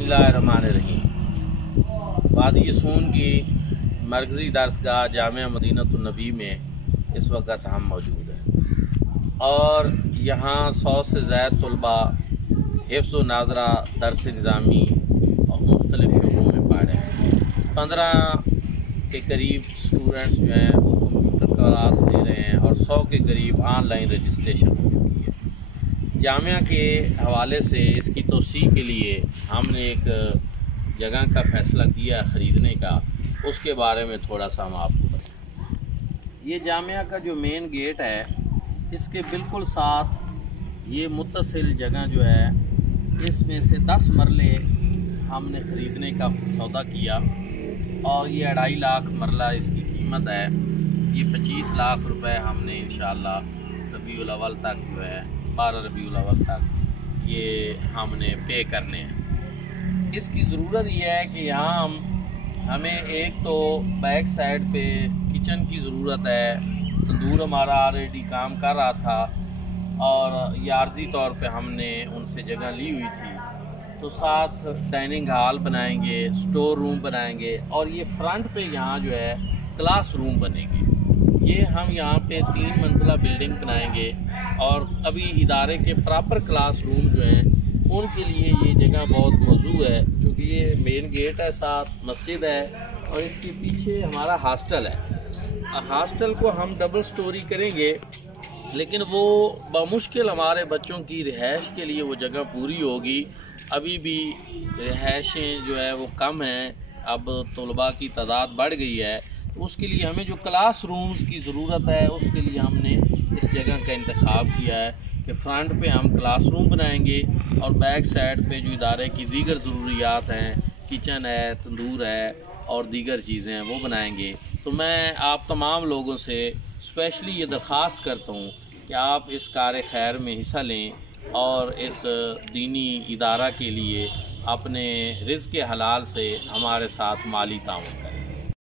बिस्मिल्लाहिर्रहमानिर्रहीम। वादी सून की मरकज़ी दरसगाह जामिया मदीनतुन्नबी में इस वक्त हम मौजूद हैं और यहाँ 100 से ज़ायद तलबा हिफ्ज़ व नाज़रा दरस निज़ामी और मुख्तलिफ़ शोबों में पढ़ रहे हैं। 15 के करीब स्टूडेंट्स जो हैं वो कंप्यूटर क्लास ले रहे हैं और 100 के करीब ऑनलाइन रजिस्ट्रेशन हो चुकी है। जामिया के हवाले से इसकी तोसी के लिए हमने एक जगह का फ़ैसला किया ख़रीदने का, उसके बारे में थोड़ा सा हम आपको बताएं। ये जामिया का जो मेन गेट है, इसके बिल्कुल साथ ये मुत्तसिल जगह जो है, इसमें से 10 मरले हमने ख़रीदने का सौदा किया और ये 2.5 लाख मरला इसकी कीमत है। ये 25 लाख रुपए हमने इंशाअल्लाह रबीउल अव्वल तक जो है 12 रबीउल अव्वल तक ये हमने पे करने हैं। इसकी ज़रूरत ये है कि यहाँ हमें एक तो बैक साइड पे किचन की ज़रूरत है। तंदूर हमारा ऑलरेडी काम कर रहा था और ये आर्जी तौर पे हमने उनसे जगह ली हुई थी, तो साथ डाइनिंग हॉल बनाएंगे, स्टोर रूम बनाएंगे और ये फ्रंट पे यहाँ जो है क्लास रूम बनेंगे। ये हम यहाँ पे 3 मंजिला बिल्डिंग बनाएंगे और अभी इदारे के प्रॉपर क्लास रूम जो हैं उनके लिए ये जगह बहुत मौजूद है, क्योंकि ये मेन गेट है, साथ मस्जिद है और इसके पीछे हमारा हॉस्टल है। हॉस्टल को हम डबल स्टोरी करेंगे, लेकिन वो बमुश्किल हमारे बच्चों की रिहाइश के लिए वो जगह पूरी होगी। अभी भी रिहाइशें जो है वो कम हैं, अब तलबा की तादाद बढ़ गई है, तो उसके लिए हमें जो क्लास रूम्स की ज़रूरत है उसके लिए हमने इस जगह का इंतखाब किया है कि फ्रंट पे हम क्लास रूम बनाएंगे और बैक साइड पे जो इदारे की दीगर ज़रूरियात हैं, किचन है, तंदूर है और दीगर चीज़ें हैं, वो बनाएंगे। तो मैं आप तमाम लोगों से स्पेशली ये दरख्वास्त करता हूँ कि आप इस कार खैर में हिस्सा लें और इस दीनी इदारा के लिए अपने रिज़्क़ के हलाल से हमारे साथ माली ताउन करें।